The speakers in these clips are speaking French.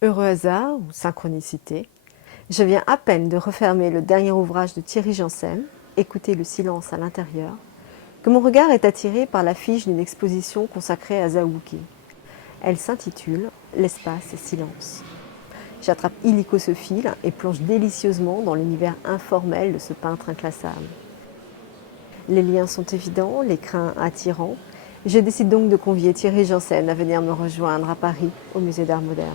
Heureux hasard ou synchronicité, je viens à peine de refermer le dernier ouvrage de Thierry Janssen, Écouter le silence à l'intérieur, que mon regard est attiré par l'affiche d'une exposition consacrée à Zawuki. Elle s'intitule L'espace et silence. J'attrape illico ce fil et plonge délicieusement dans l'univers informel de ce peintre inclassable. Les liens sont évidents, l'écrin attirant. Je décide donc de convier Thierry Janssen à venir me rejoindre à Paris, au Musée d'Art moderne.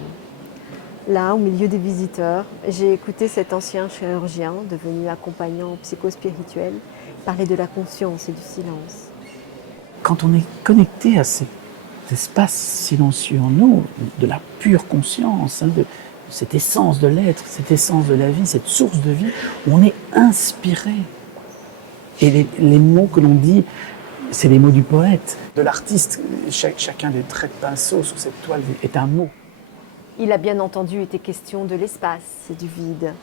Là, au milieu des visiteurs, j'ai écouté cet ancien chirurgien, devenu accompagnant psychospirituel, parler de la conscience et du silence. Quand on est connecté à cet espace silencieux en nous, de la pure conscience, de cette essence de l'être, cette essence de la vie, cette source de vie, on est inspiré. Et les mots que l'on dit, c'est les mots du poète, de l'artiste. Chacun des traits de pinceau sur cette toile est un mot. Il a bien entendu été question de l'espace et du vide.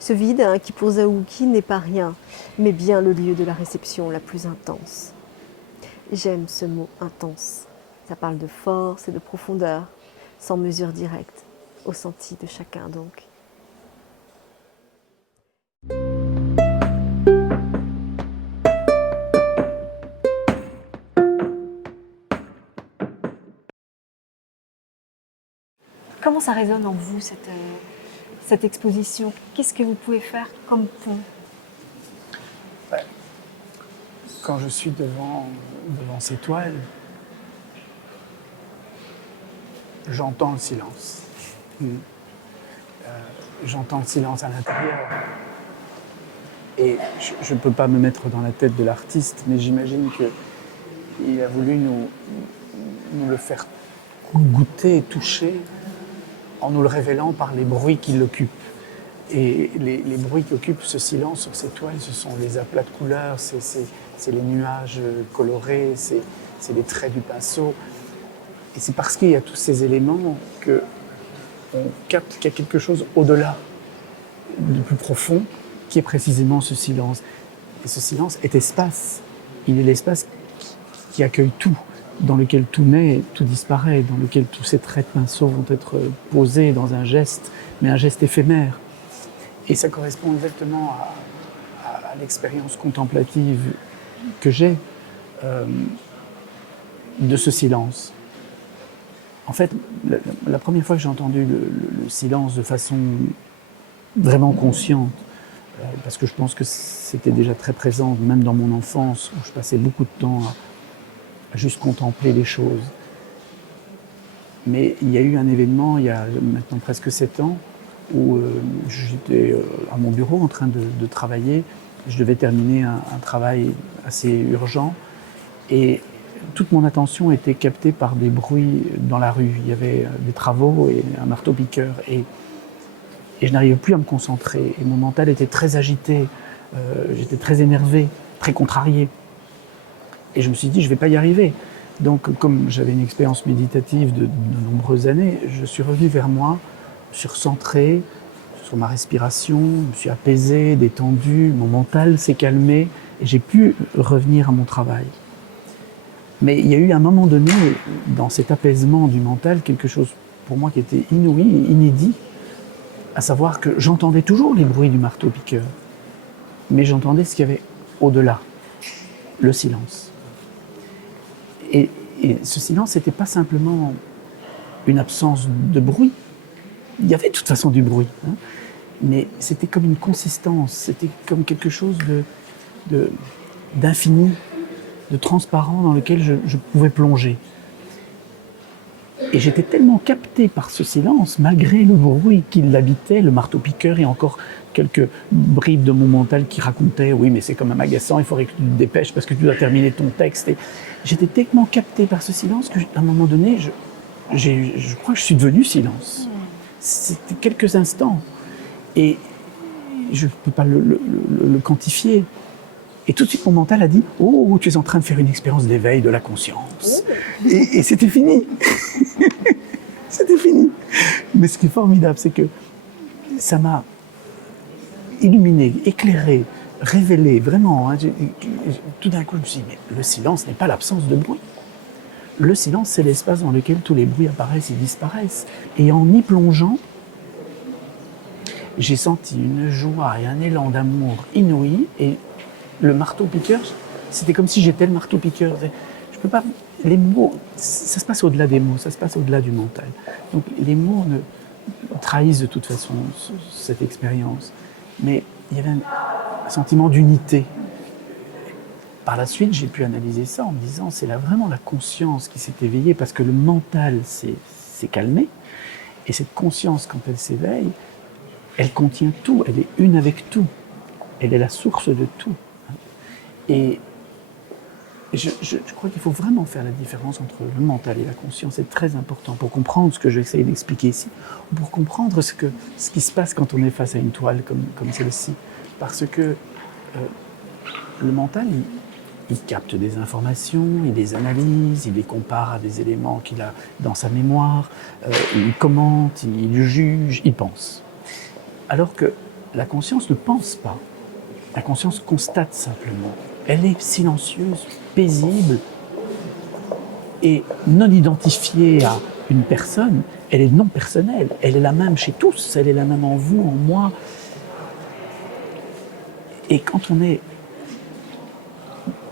Ce vide qui pour Zawuki n'est pas rien, mais bien le lieu de la réception la plus intense. J'aime ce mot intense. Ça parle de force et de profondeur, sans mesure directe, au senti de chacun donc. Comment ça résonne en vous, cette exposition? Qu'est-ce que vous pouvez faire comme pont? Quand je suis devant ces toiles, j'entends le silence. J'entends le silence à l'intérieur. Et je ne peux pas me mettre dans la tête de l'artiste, mais j'imagine qu'il a voulu nous le faire goûter, toucher, en nous le révélant par les bruits qui l'occupent. Et les bruits qui occupent ce silence sur ces toiles, ce sont les aplats de couleurs, c'est les nuages colorés, c'est les traits du pinceau. Et c'est parce qu'il y a tous ces éléments qu'on capte qu'il y a quelque chose au-delà, de plus profond, qui est précisément ce silence. Et ce silence est espace. Il est l'espace qui accueille tout, dans lequel tout naît, tout disparaît, dans lequel tous ces traits de pinceau vont être posés dans un geste, mais un geste éphémère. Et ça correspond exactement à l'expérience contemplative que j'ai de ce silence. En fait, la première fois que j'ai entendu le silence de façon vraiment consciente, parce que je pense que c'était déjà très présent, même dans mon enfance, où je passais beaucoup de temps à juste contempler les choses. Mais il y a eu un événement, il y a maintenant presque 7 ans, où j'étais à mon bureau en train de travailler. Je devais terminer un travail assez urgent et toute mon attention était captée par des bruits dans la rue. Il y avait des travaux et un marteau-piqueur et je n'arrivais plus à me concentrer. Et mon mental était très agité, j'étais très énervé, très contrarié. Et je me suis dit, je ne vais pas y arriver. Donc, comme j'avais une expérience méditative de nombreuses années, je suis revenu vers moi, je me suis recentré sur ma respiration, je me suis apaisé, détendu, mon mental s'est calmé et j'ai pu revenir à mon travail. Mais il y a eu un moment donné, dans cet apaisement du mental, quelque chose pour moi qui était inouï, inédit, à savoir que j'entendais toujours les bruits du marteau-piqueur, mais j'entendais ce qu'il y avait au-delà, le silence. Et ce silence n'était pas simplement une absence de bruit. Il y avait de toute façon du bruit, hein, mais c'était comme une consistance, c'était comme quelque chose d'infini, de transparent dans lequel je pouvais plonger. Et j'étais tellement capté par ce silence, malgré le bruit qui l'habitait, le marteau-piqueur et encore quelques bribes de mon mental qui racontaient « oui, mais c'est quand même agaçant, il faudrait que tu te dépêches parce que tu dois terminer ton texte ». Et j'étais tellement capté par ce silence qu'à un moment donné, je crois que je suis devenu silence. C'était quelques instants. Et je ne peux pas le quantifier. Et tout de suite, mon mental a dit « oh, tu es en train de faire une expérience d'éveil de la conscience ». Et c'était fini. C'était fini. Mais ce qui est formidable, c'est que ça m'a illuminé, éclairé, révélé, vraiment. Hein, tout d'un coup, je me suis dit, mais le silence n'est pas l'absence de bruit. le silence, c'est l'espace dans lequel tous les bruits apparaissent et disparaissent. Et en y plongeant, j'ai senti une joie et un élan d'amour inouï. Et le marteau-piqueur, c'était comme si j'étais le marteau-piqueur. Je peux pas. Les mots, ça se passe au-delà des mots, ça se passe au-delà du mental. Donc les mots trahissent de toute façon cette expérience. Mais il y avait un sentiment d'unité. Par la suite, j'ai pu analyser ça en me disant c'est là vraiment la conscience qui s'est éveillée parce que le mental s'est calmé. Et cette conscience, quand elle s'éveille, elle contient tout, elle est une avec tout. Elle est la source de tout. Et je crois qu'il faut vraiment faire la différence entre le mental et la conscience. C'est très important pour comprendre ce que j'essaie d'expliquer ici, ou pour comprendre ce qui se passe quand on est face à une toile comme celle-ci. Parce que le mental, il capte des informations, il les analyse, il les compare à des éléments qu'il a dans sa mémoire, il commente, il juge, il pense. Alors que la conscience ne pense pas. La conscience constate simplement. Elle est silencieuse, paisible et non identifiée à une personne. Elle est non personnelle. Elle est la même chez tous. Elle est la même en vous, en moi. Et quand on est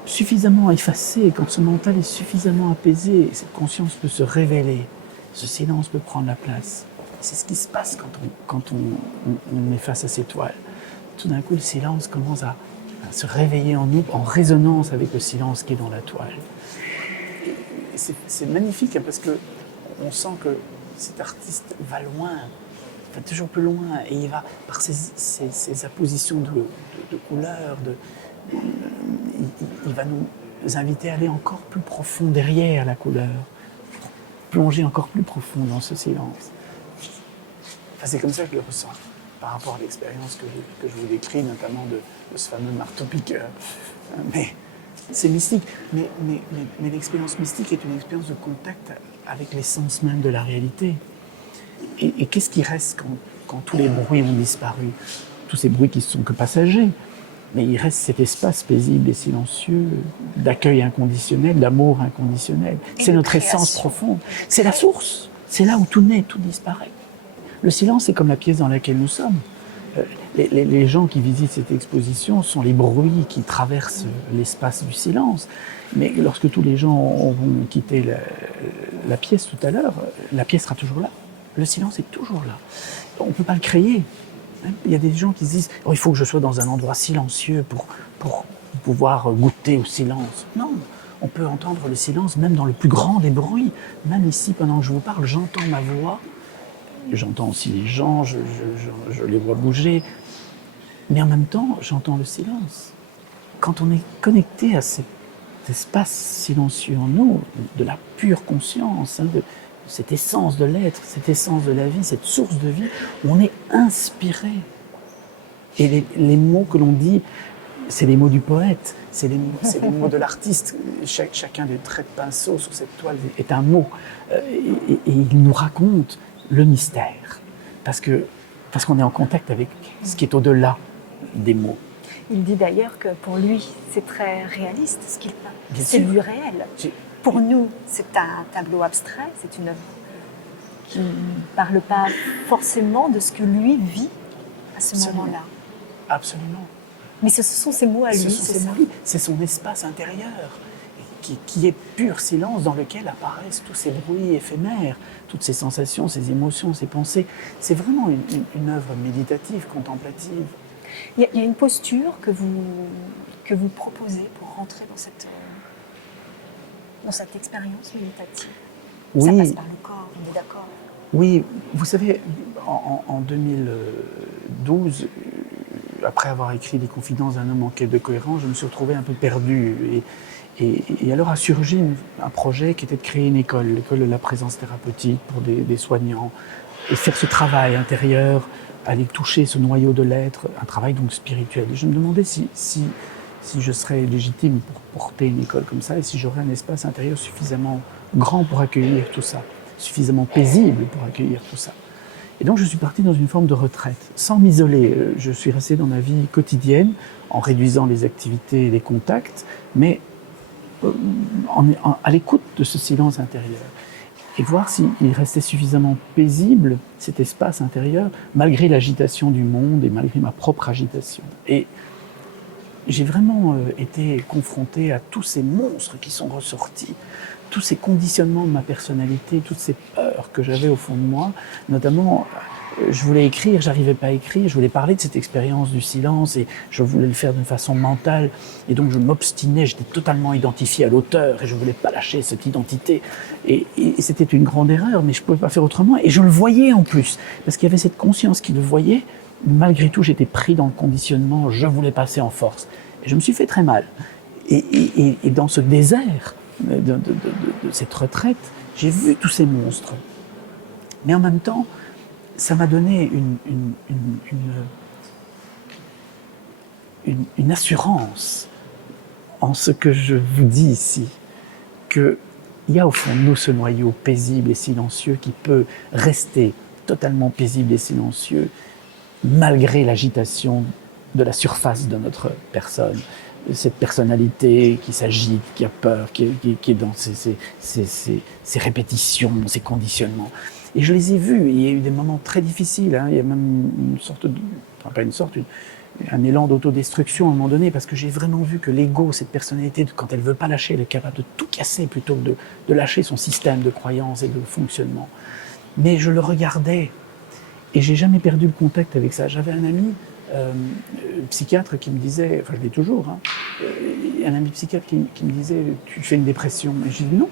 suffisamment effacé, quand ce mental est suffisamment apaisé, cette conscience peut se révéler. Ce silence peut prendre la place. C'est ce qui se passe quand on est face à ces toiles. Tout d'un coup, le silence commence à se réveiller en nous, en résonance avec le silence qui est dans la toile. C'est magnifique, hein, parce qu'on sent que cet artiste va loin, va toujours plus loin, et il va, par ses appositions de couleurs, il va nous inviter à aller encore plus profond derrière la couleur, plonger encore plus profond dans ce silence. Enfin, c'est comme ça que je le ressens, par rapport à l'expérience que je vous décris, notamment de ce fameux marteau-piqueur. Mais c'est mystique. Mais l'expérience mystique est une expérience de contact avec l'essence même de la réalité. Et qu'est-ce qui reste quand tous les bruits ont disparu? Tous ces bruits qui ne sont que passagers. Mais il reste cet espace paisible et silencieux d'accueil inconditionnel, d'amour inconditionnel. C'est notre essence profonde. C'est la source. C'est là où tout naît, tout disparaît. Le silence, c'est comme la pièce dans laquelle nous sommes. Les gens qui visitent cette exposition sont les bruits qui traversent l'espace du silence. Mais lorsque tous les gens auront quitté la pièce tout à l'heure, la pièce sera toujours là. Le silence est toujours là. On ne peut pas le créer. Il y a des gens qui se disent « il faut que je sois dans un endroit silencieux pour pouvoir goûter au silence ». Non, on peut entendre le silence même dans le plus grand des bruits. Même ici, pendant que je vous parle, j'entends ma voix. J'entends aussi les gens, je les vois bouger. Mais en même temps, j'entends le silence. Quand on est connecté à cet espace silencieux en nous, de la pure conscience, de cette essence de l'être, cette essence de la vie, cette source de vie, on est inspiré. Et les mots que l'on dit, c'est les mots du poète, c'est les mots de l'artiste. Chacun des traits de pinceau sur cette toile est un mot. Et il nous raconte le mystère, parce qu'on est en contact avec ce qui est au-delà des mots. Il dit d'ailleurs que pour lui, c'est très réaliste ce qu'il peint. C'est sûr. du réel. Pour nous, c'est un tableau abstrait, c'est une œuvre qui ne parle pas forcément de ce que lui vit à ce moment-là. Absolument. Mais ce sont ses mots à lui, c'est ça. C'est son espace intérieur qui est pur silence dans lequel apparaissent tous ces bruits éphémères, toutes ces sensations, ces émotions, ces pensées. C'est vraiment une œuvre méditative, contemplative. Il y a une posture que vous proposez pour rentrer dans cette expérience méditative. Oui. Ça passe par le corps, on est d'accord. Oui, vous savez, en 2012, après avoir écrit Les Confidences d'un homme en quête de cohérence, je me suis retrouvé un peu perdu. Et alors a surgi un projet qui était de créer une école, l'école de la présence thérapeutique pour des soignants, et faire ce travail intérieur, aller toucher ce noyau de l'être, un travail donc spirituel. Et je me demandais si je serais légitime pour porter une école comme ça, et si j'aurais un espace intérieur suffisamment grand pour accueillir tout ça, suffisamment paisible pour accueillir tout ça. Et donc je suis parti dans une forme de retraite, sans m'isoler. Je suis resté dans ma vie quotidienne, en réduisant les activités et les contacts, mais à l'écoute de ce silence intérieur et voir s'il restait suffisamment paisible, cet espace intérieur, malgré l'agitation du monde et malgré ma propre agitation. Et j'ai vraiment été confronté à tous ces monstres qui sont ressortis, tous ces conditionnements de ma personnalité, toutes ces peurs que j'avais au fond de moi, notamment je voulais écrire, j'arrivais pas à écrire, je voulais parler de cette expérience du silence et je voulais le faire d'une façon mentale et donc je m'obstinais, j'étais totalement identifié à l'auteur et je voulais pas lâcher cette identité et c'était une grande erreur mais je pouvais pas faire autrement et je le voyais en plus parce qu'il y avait cette conscience qui le voyait, malgré tout j'étais pris dans le conditionnement, je voulais passer en force et je me suis fait très mal et dans ce désert de cette retraite, j'ai vu tous ces monstres mais en même temps ça m'a donné une assurance en ce que je vous dis ici, qu'il y a au fond de nous ce noyau paisible et silencieux qui peut rester totalement paisible et silencieux malgré l'agitation de la surface de notre personne. Cette personnalité qui s'agite, qui a peur, qui est dans ses répétitions, ses conditionnements. Et je les ai vus, il y a eu des moments très difficiles, hein. Il y a même une sorte de, enfin pas une sorte, un élan d'autodestruction à un moment donné, parce que j'ai vraiment vu que l'ego, cette personnalité, quand elle ne veut pas lâcher, elle est capable de tout casser plutôt que de lâcher son système de croyances et de fonctionnement. Mais je le regardais, et j'ai jamais perdu le contact avec ça. J'avais un ami, psychiatre qui me disait, enfin je l'ai toujours, hein, un ami psychiatre qui me disait « tu fais une dépression ». Et j'ai dit « non ».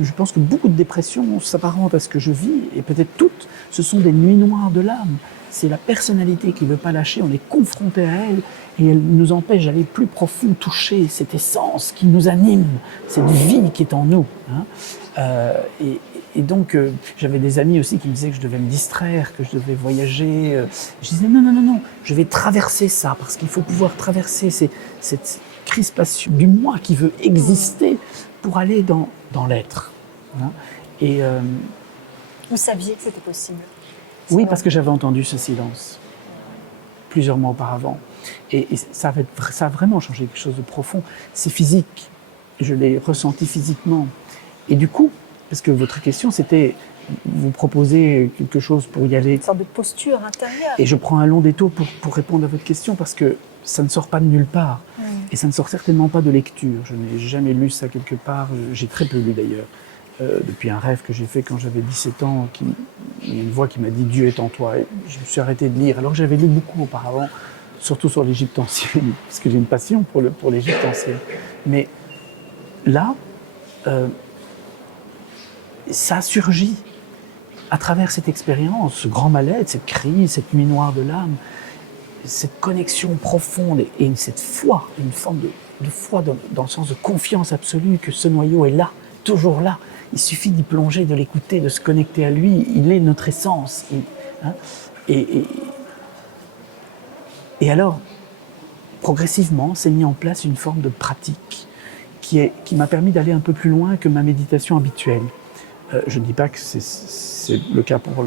Je pense que beaucoup de dépressions s'apparentent à ce que je vis, et peut-être toutes, ce sont des nuits noires de l'âme. C'est la personnalité qui ne veut pas lâcher, on est confronté à elle, et elle nous empêche d'aller plus profond, toucher cette essence qui nous anime, cette vie qui est en nous. Hein. Et donc, j'avais des amis aussi qui me disaient que je devais me distraire, que je devais voyager. Je disais non, je vais traverser ça, parce qu'il faut pouvoir traverser cette crispation du moi qui veut exister pour aller dans l'être. Hein. Et vous saviez que c'était possible? oui, parce que j'avais entendu ce silence plusieurs mois auparavant. Et ça a vraiment changé quelque chose de profond. C'est physique. Je l'ai ressenti physiquement. Et du coup, parce que votre question, c'était, vous proposez quelque chose pour y aller. Une sorte de posture intérieure. Et je prends un long détour pour répondre à votre question, parce que ça ne sort pas de nulle part. Et ça ne sort certainement pas de lecture. Je n'ai jamais lu ça quelque part. J'ai très peu lu d'ailleurs. Depuis un rêve que j'ai fait quand j'avais 17 ans, il y a une voix qui m'a dit « Dieu est en toi ». Et je me suis arrêté de lire, alors que j'avais lu beaucoup auparavant, surtout sur l'Égypte ancienne, parce que j'ai une passion pour l'Égypte ancienne. Mais là, ça a surgi à travers cette expérience, ce grand mal-être, cette crise, cette nuit noire de l'âme, cette connexion profonde et cette foi, une forme de foi dans le sens de confiance absolue que ce noyau est là, toujours là. Il suffit d'y plonger, de l'écouter, de se connecter à lui. Il est notre essence. Et alors, progressivement, s'est mis en place une forme de pratique qui m'a permis d'aller un peu plus loin que ma méditation habituelle. Je ne dis pas que c'est le cas pour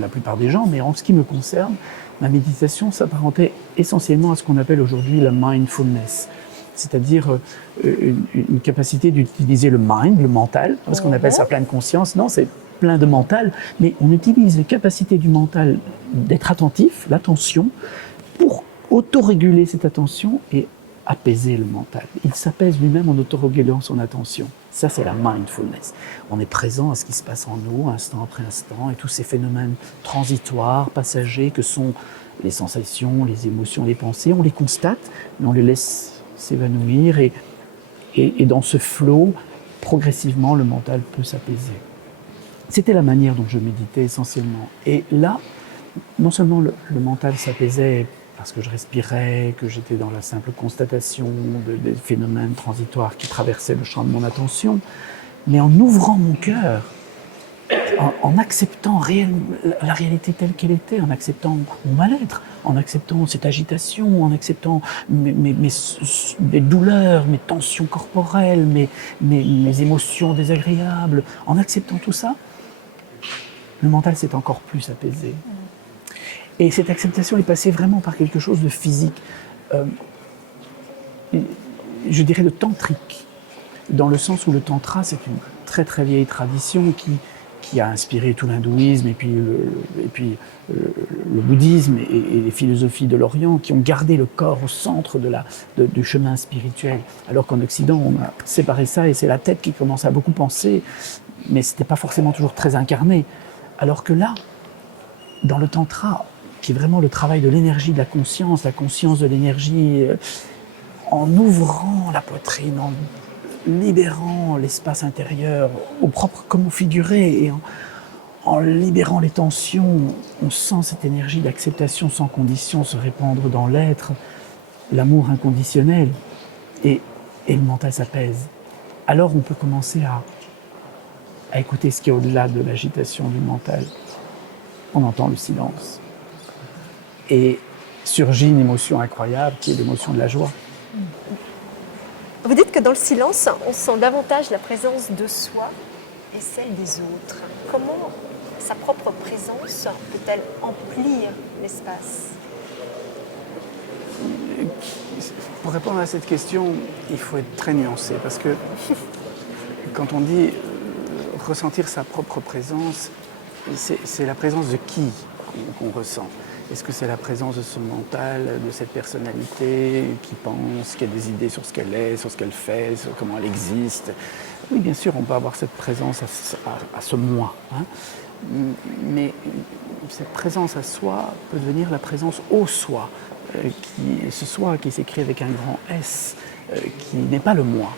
la plupart des gens, mais en ce qui me concerne, ma méditation s'apparentait essentiellement à ce qu'on appelle aujourd'hui la mindfulness, c'est-à-dire une capacité d'utiliser le mind, le mental, parce qu'on appelle ça pleine conscience. Non, c'est plein de mental, mais on utilise les capacités du mental d'être attentif, l'attention, pour autoréguler cette attention et apaiser le mental. Il s'apaise lui-même en autorégulant son attention. Ça, c'est la mindfulness. On est présent à ce qui se passe en nous, instant après instant, et tous ces phénomènes transitoires, passagers, que sont les sensations, les émotions, les pensées, on les constate, mais on les laisse s'évanouir, et dans ce flot, progressivement, le mental peut s'apaiser. C'était la manière dont je méditais essentiellement. Et là, non seulement le mental s'apaisait parce que je respirais, que j'étais dans la simple constatation des phénomènes transitoires qui traversaient le champ de mon attention, mais en ouvrant mon cœur, en acceptant la réalité telle qu'elle était, en acceptant mon mal-être, en acceptant cette agitation, en acceptant mes douleurs, mes tensions corporelles, mes émotions désagréables, en acceptant tout ça, le mental s'est encore plus apaisé. Et cette acceptation est passée vraiment par quelque chose de physique, je dirais de tantrique. dans le sens où le tantra, c'est une très très vieille tradition qui a inspiré tout l'hindouisme et puis le bouddhisme et les philosophies de l'Orient, qui ont gardé le corps au centre du chemin spirituel. Alors qu'en Occident, on a séparé ça et c'est la tête qui commence à beaucoup penser, mais ce n'était pas forcément toujours très incarné. Alors que là, dans le tantra, qui est vraiment le travail de l'énergie de la conscience de l'énergie, en ouvrant la poitrine, en libérant l'espace intérieur, au propre comme au figuré, et en libérant les tensions, on sent cette énergie d'acceptation sans condition se répandre dans l'être, l'amour inconditionnel, et le mental s'apaise. Alors on peut commencer à écouter ce qui est au-delà de l'agitation du mental. On entend le silence. Et surgit une émotion incroyable qui est l'émotion de la joie. Vous dites que dans le silence, on sent davantage la présence de soi et celle des autres. Comment sa propre présence peut-elle emplir l'espace? Pour répondre à cette question, il faut être très nuancé parce que quand on dit ressentir sa propre présence, c'est la présence de qui qu'on ressent? Est-ce que c'est la présence de son mental, de cette personnalité qui pense, qui a des idées sur ce qu'elle est, sur ce qu'elle fait, sur comment elle existe? Oui, bien sûr, on peut avoir cette présence à ce moi. Hein. Mais cette présence à soi peut devenir la présence au soi. Ce soi qui s'écrit avec un grand S, qui n'est pas le moi,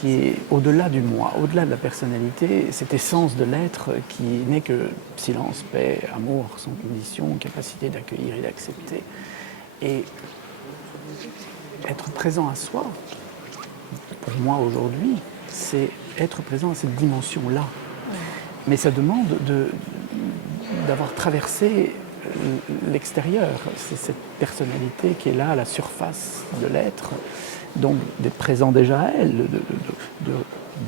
qui est au-delà du moi, au-delà de la personnalité, cette essence de l'être qui n'est que silence, paix, amour, sans condition, capacité d'accueillir et d'accepter. Et être présent à soi, pour moi aujourd'hui, c'est être présent à cette dimension-là. Mais ça demande d'avoir traversé l'extérieur. C'est cette personnalité qui est là à la surface de l'être, donc d'être présent déjà à elle,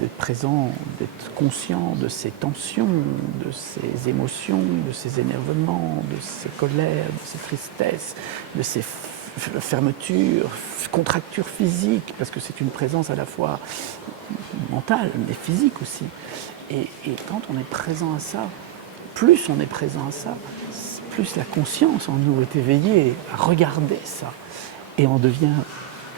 d'être présent, d'être conscient de ses tensions, de ses émotions, de ses énervements, de ses colères, de ses tristesses, de ses fermetures, contractures physiques, parce que c'est une présence à la fois mentale mais physique aussi. Et quand on est présent à ça, plus on est présent à ça, plus la conscience en nous est éveillée à regarder ça. Et on devient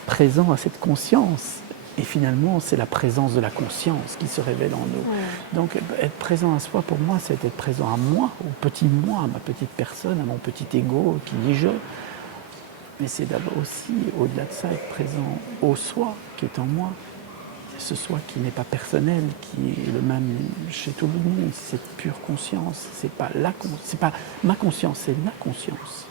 présent à cette conscience. Et finalement, c'est la présence de la conscience qui se révèle en nous. Donc, être présent à soi, pour moi, c'est être présent à moi, au petit moi, à ma petite personne, à mon petit ego qui dit je. Mais c'est d'abord aussi, au-delà de ça, être présent au soi qui est en moi. Ce soi qui n'est pas personnel, qui est le même chez tout le monde, c'est cette pure conscience. C'est pas ma conscience, c'est la conscience.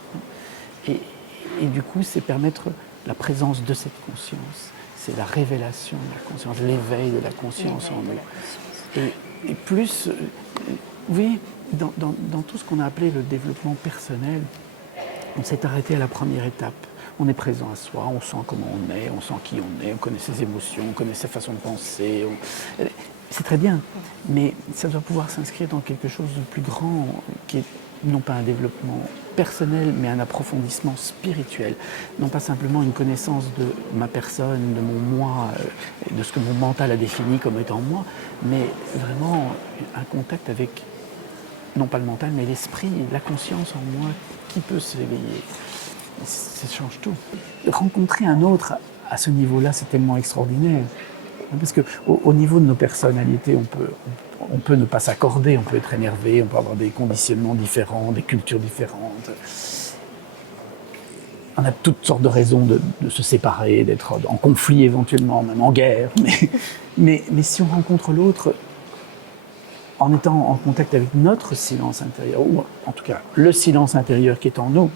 Et du coup, c'est permettre la présence de cette conscience. C'est la révélation de la conscience, l'éveil de la conscience en nous. Et plus, oui, dans tout ce qu'on a appelé le développement personnel, on s'est arrêté à la première étape. On est présent à soi, on sent comment on sent qui on est, on connaît ses émotions, on connaît sa façon de penser. C'est très bien, mais ça doit pouvoir s'inscrire dans quelque chose de plus grand, qui est non pas un développement personnel, mais un approfondissement spirituel. Non pas simplement une connaissance de ma personne, de mon moi, de ce que mon mental a défini comme étant moi, mais vraiment un contact avec, non pas le mental, mais l'esprit, la conscience en moi qui peut s'éveiller. Ça change tout. Rencontrer un autre à ce niveau-là, c'est tellement extraordinaire. Parce qu'au niveau de nos personnalités, on peut ne pas s'accorder, on peut être énervé, on peut avoir des conditionnements différents, des cultures différentes. On a toutes sortes de raisons de se séparer, d'être en conflit éventuellement, même en guerre. Mais si on rencontre l'autre, en étant en contact avec notre silence intérieur, ou en tout cas le silence intérieur qui est en nous,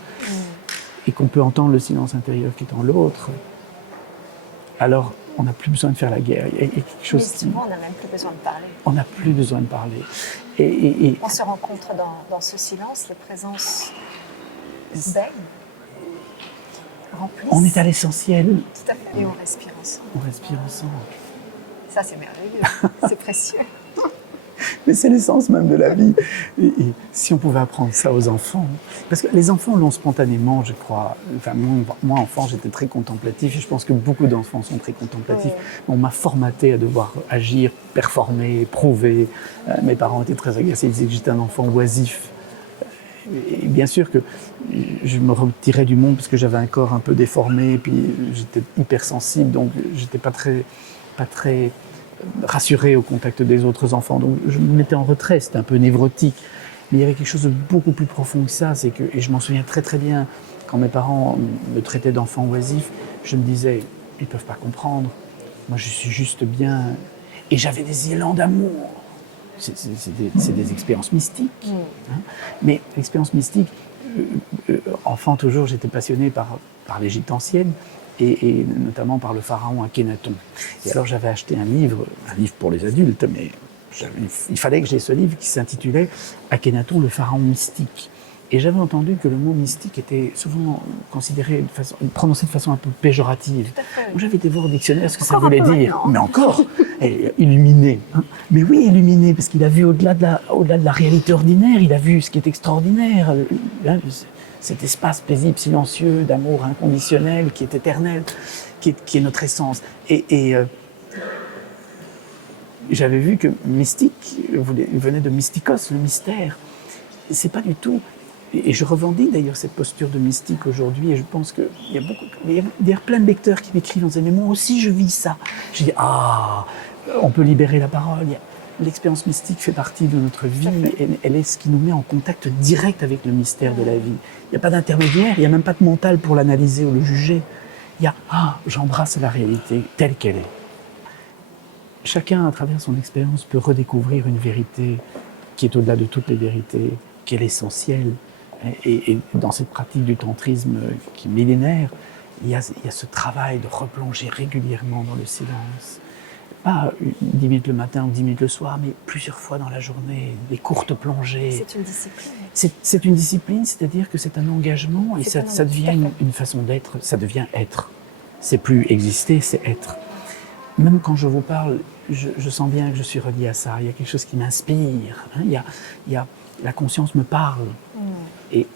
et qu'on peut entendre le silence intérieur qui est en l'autre, alors on n'a plus besoin de faire la guerre. Il y a quelque chose souvent, on n'a même plus besoin de parler. On n'a plus besoin de parler. On se rencontre dans ce silence, les présences baignent, remplissent. On est à l'essentiel. Tout à fait. Et on respire ensemble. On respire ensemble. Ça, c'est merveilleux. C'est précieux. Mais c'est l'essence même de la vie. Et si on pouvait apprendre ça aux enfants, parce que les enfants l'ont spontanément, je crois. Enfin, moi enfant, j'étais très contemplatif, et je pense que beaucoup d'enfants sont très contemplatifs. On m'a formaté à devoir agir, performer, prouver. Mes parents étaient très agacés, ils disaient que j'étais un enfant oisif. Et bien sûr que je me retirais du monde parce que j'avais un corps un peu déformé, et puis j'étais hypersensible, donc j'étais pas très rassuré au contact des autres enfants. Donc je me mettais en retrait, c'était un peu névrotique. Mais il y avait quelque chose de beaucoup plus profond que ça, c'est que, et je m'en souviens très très bien, quand mes parents me traitaient d'enfant oisif, je me disais, ils peuvent pas comprendre, moi je suis juste bien. Et j'avais des élans d'amour. C'est des expériences mystiques. Hein. Mais l'expérience mystique, enfant toujours, j'étais passionné par l'Égypte ancienne et notamment par le pharaon Akhénaton. Et alors j'avais acheté un livre pour les adultes, mais il fallait que j'ai ce livre qui s'intitulait Akhénaton, le pharaon mystique. Et j'avais entendu que le mot mystique était souvent considéré prononcé de façon un peu péjorative. Donc j'avais été voir au dictionnaire ce que ça voulait dire. Mais encore, illuminé. Hein. Mais oui, illuminé, parce qu'il a vu au-delà de la réalité ordinaire, il a vu ce qui est extraordinaire. Hein, cet espace paisible, silencieux, d'amour inconditionnel, qui est éternel, qui est notre essence. Et j'avais vu que mystique venait de mystikos, le mystère. C'est pas du tout. Et je revendique d'ailleurs cette posture de mystique aujourd'hui, et je pense qu'il y a plein de lecteurs qui m'écrivent en disant « mais moi aussi je vis ça ». Je dis « ah, on peut libérer la parole ». L'expérience mystique fait partie de notre vie, elle est ce qui nous met en contact direct avec le mystère de la vie. Il n'y a pas d'intermédiaire, il n'y a même pas de mental pour l'analyser ou le juger. Il y a « ah, j'embrasse la réalité telle qu'elle est ». Chacun, à travers son expérience, peut redécouvrir une vérité qui est au-delà de toutes les vérités, qui est l'essentiel. Et dans cette pratique du tantrisme qui est millénaire, il y a ce travail de replonger régulièrement dans le silence. Pas 10 minutes le matin ou 10 minutes le soir, mais plusieurs fois dans la journée, des courtes plongées. C'est une discipline. C'est une discipline, c'est-à-dire que c'est un engagement et ça devient une façon d'être, ça devient être. C'est plus exister, c'est être. Même quand je vous parle, je sens bien que je suis relié à ça. Il y a quelque chose qui m'inspire. Hein. La conscience me parle.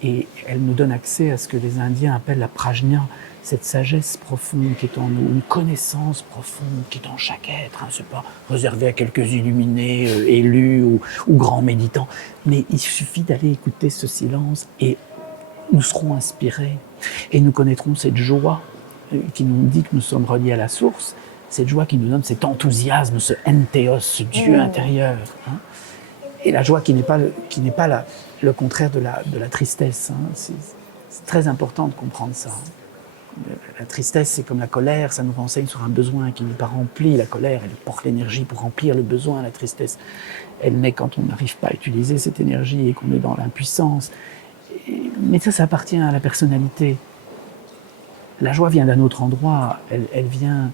Et elle nous donne accès à ce que les Indiens appellent la prajna, cette sagesse profonde qui est en nous, une connaissance profonde qui est en chaque être. Hein. C'est pas réservé à quelques illuminés, élus ou grands méditants. Mais il suffit d'aller écouter ce silence et nous serons inspirés. Et nous connaîtrons cette joie qui nous dit que nous sommes reliés à la source, cette joie qui nous donne cet enthousiasme, ce entheos, ce Dieu intérieur. Hein. Et la joie qui n'est pas le contraire de la tristesse. Hein. C'est très important de comprendre ça. La tristesse, c'est comme la colère, ça nous renseigne sur un besoin qui n'est pas rempli. La colère, elle porte l'énergie pour remplir le besoin. La tristesse, elle naît quand on n'arrive pas à utiliser cette énergie et qu'on est dans l'impuissance. Mais ça appartient à la personnalité. La joie vient d'un autre endroit, elle vient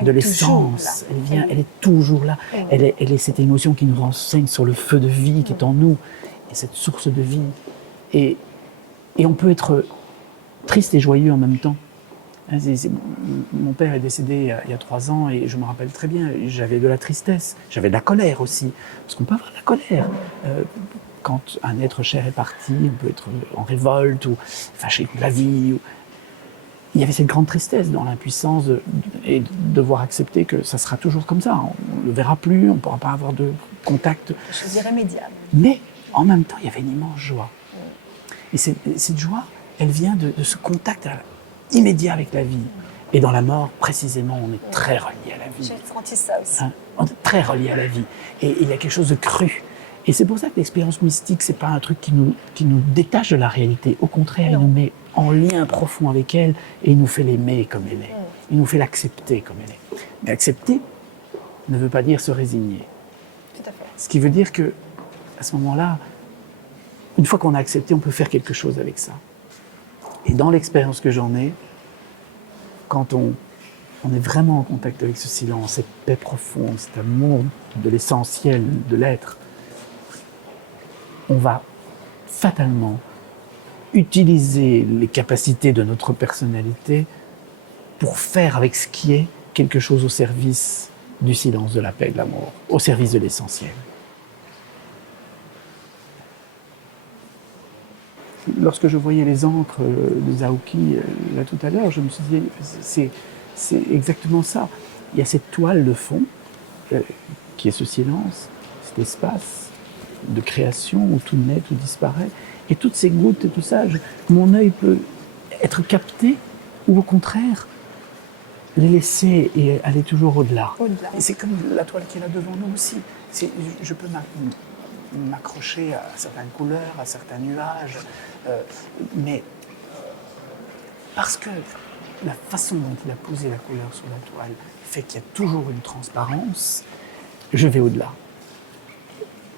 de l'essence, elle est toujours là. Elle est cette émotion qui nous renseigne sur le feu de vie qui est en nous, et cette source de vie. Et on peut être triste et joyeux en même temps. Mon père est décédé il y a 3 ans et je me rappelle très bien, j'avais de la tristesse, j'avais de la colère aussi, parce qu'on peut avoir de la colère. Quand un être cher est parti, on peut être en révolte ou fâché contre la vie. Il y avait cette grande tristesse dans l'impuissance et de devoir accepter que ça sera toujours comme ça. On ne le verra plus, on ne pourra pas avoir de contact. Je chose irrémédiable. Mais en même temps, il y avait une immense joie. Et cette joie, elle vient de ce contact immédiat avec la vie. Et dans la mort, précisément, on est très relié à la vie. J'ai senti ça aussi. Hein, on est très relié à la vie. Et il y a quelque chose de cru. Et c'est pour ça que l'expérience mystique, c'est pas un truc qui nous détache de la réalité. Au contraire, il nous met en lien profond avec elle et il nous fait l'aimer comme elle est. Il nous fait l'accepter comme elle est. Mais accepter ne veut pas dire se résigner. Tout à fait. Ce qui veut dire que, à ce moment-là, une fois qu'on a accepté, on peut faire quelque chose avec ça. Et dans l'expérience que j'en ai, quand on est vraiment en contact avec ce silence, cette paix profonde, cet amour de l'essentiel, de l'être, on va fatalement utiliser les capacités de notre personnalité pour faire avec ce qui est quelque chose au service du silence, de la paix, de l'amour, au service de l'essentiel. lorsque je voyais les encres de Zhaoqi là tout à l'heure, je me suis dit, c'est exactement ça. Il y a cette toile de fond qui est ce silence, cet espace de création où tout naît, tout disparaît. Et toutes ces gouttes et tout ça, mon œil peut être capté ou au contraire les laisser et aller toujours au-delà. Et c'est comme la toile qui est là devant nous aussi. Je peux m'accrocher à certaines couleurs, à certains nuages, mais parce que la façon dont il a posé la couleur sur la toile fait qu'il y a toujours une transparence, je vais au-delà.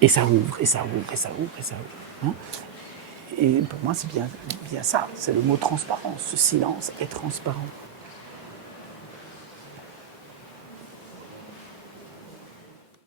Et ça ouvre, et ça ouvre, et ça ouvre, et ça ouvre. Hein? Et pour moi, c'est bien ça. C'est le mot transparence. Ce silence est transparent.